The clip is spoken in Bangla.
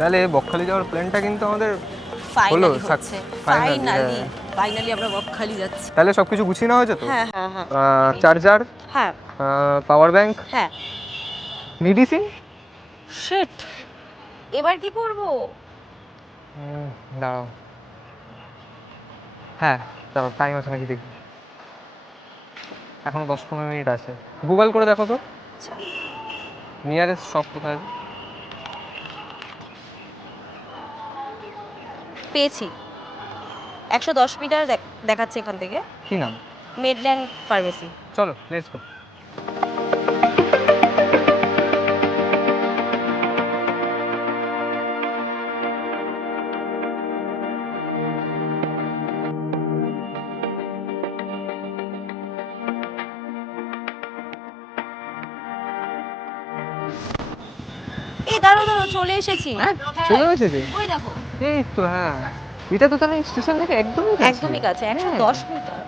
তাহলে বকখালি যাওয়ার প্ল্যানটা কিন্তু আমাদের ফাইনালি হলো, ফাইনালি হ্যাঁ। ফাইনালি আমরা বকখালি যাচ্ছি। তাহলে সব কিছু গুছিয়ে নেওয়া হয়েছে তো? হ্যাঁ হ্যাঁ হ্যাঁ। চার্জার হ্যাঁ। পাওয়ার ব্যাংক হ্যাঁ। মেডিসিন শিট এবার কি করব দাঁড়াও। হ্যাঁ দাঁড়াও টাইম আছে নাকি দেখি। এখন দশ পনেরো মিনিট আছে। গুগল করে দেখো তো। নিয়ারেস্ট শপ কোথায়? আছে? পেয়েছি। একশো দশ মিটার দেখ- দেখাচ্ছে এখান থেকে। কি নাম? মেডল্যান্ড ফার্মেসি চলো লেটস গো এই দাঁড়ো দাঁড়ো চলে এসেছি। চলে যে ওই দেখো। এই তো হ্যাঁ এটা তো তাহলে স্টেশন থেকে একদমই। একদমই কাছে একশো। দশ মিটার